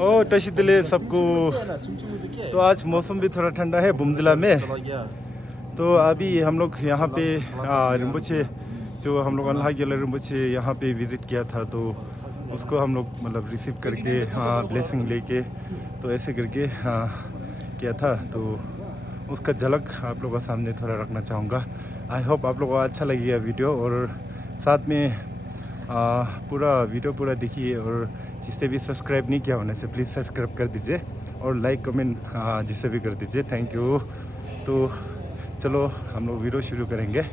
ओ टशी दिले सबको। तो आज मौसम भी थोड़ा ठंडा है बुमदिला में। तो अभी हम लोग यहाँ पे रिम्पोचे जो हम लोग अल्लाह के रिम्पोचे यहाँ पे विज़िट किया था, तो उसको हम लोग मतलब रिसीव करके ब्लेसिंग लेके तो ऐसे करके किया था। तो उसका झलक आप लोगों के सामने थोड़ा रखना चाहूँगा। आई होप आप लोगों को अच्छा लगेगा वीडियो, और साथ में पूरा वीडियो पूरा देखिए, और जिससे भी सब्सक्राइब नहीं किया होने से प्लीज़ सब्सक्राइब कर दीजिए, और लाइक कमेंट जिससे भी कर दीजिए। Thank you. तो चलो हम लोग वीडियो शुरू करेंगे।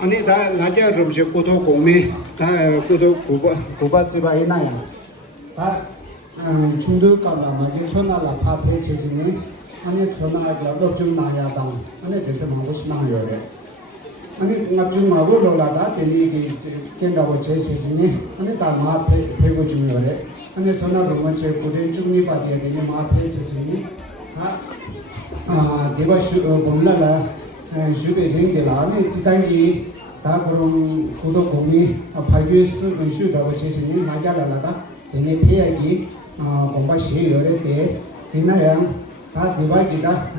아니 다 나자 rumje 고도 공미 다 고도 고바 지바이나야 다 중도가라 마게 천나라 파페 체지니 아니 천나가 dob중 나야다 아니 대체 망고 심나요래 아니 납중 마고 로라다 데리기 깬다고 제체지니 아니 다 마페 배고 중요래 아니 천나 rumje 고대 중미 바디에 되니 마페 체지니 다 대바슈 본라라 주베 생게라네 지단기 다 그런 고도 공이 발견수 근슈다고 제시니 나자라라다 얘네 피하기 공부시 열에 이나양 다 디바기다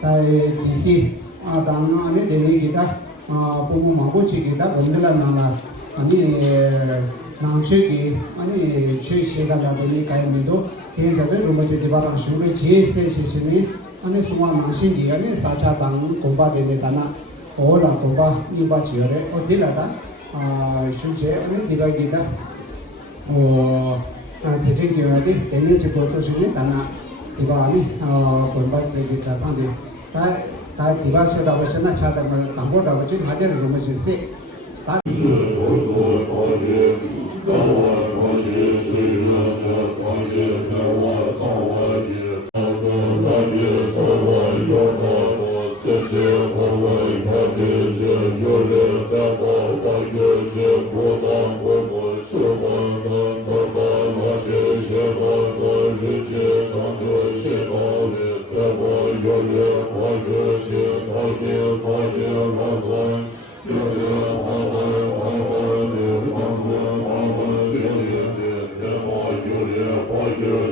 다 디시 당노 안에 데리기다 보고 마고치기다 본들라나나 아니 남식이 아니 최시가라더니 가야미도 개인적으로 로마제 디바랑 슈베 제세시시니 아니 수마 망신이 아니 사차당 공부되다나 오라 공부 이바 지열에 어디라다 실제 아니 디바기다 제정기와디 대내지 고소시니 다나 디바 아니 공부되기 자산데 다 디바서다고 신나 차다가 담보다고 지금 하자는 로마시 세 Thank you.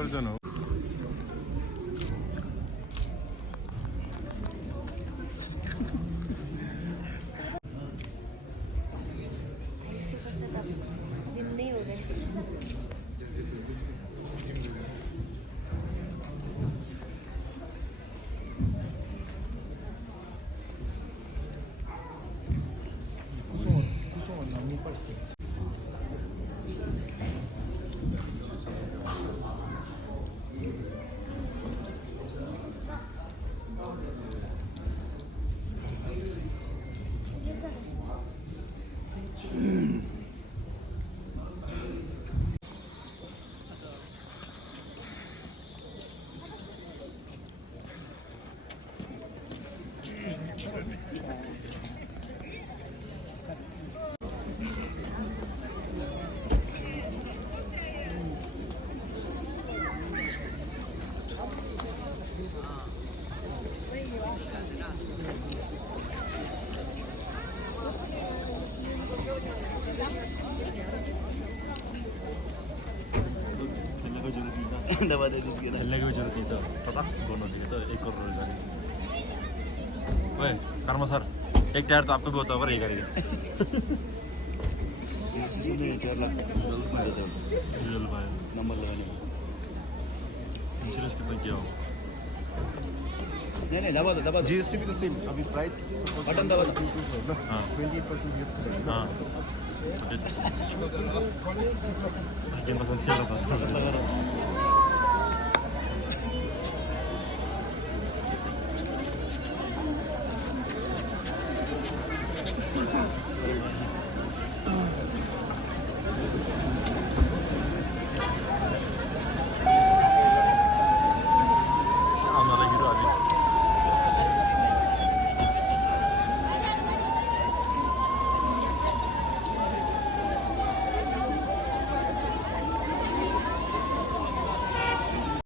Version हो दिन नहीं हो गए खेल्ने कोही जरुरत नहीं त टटाक्स गर्नु छ त 1 करोड गाडी ओए कर्म सर एक टायर तो आपको भी होता होगा ये गाड़ी नंबर लगाने इंश्योरेंस कितना क्या हो नहीं दबा जीएसटी भी तो सेम अभी प्राइस बटन दबा हाँ 20% जीएसटी हाँ किन कसम खेल्दा त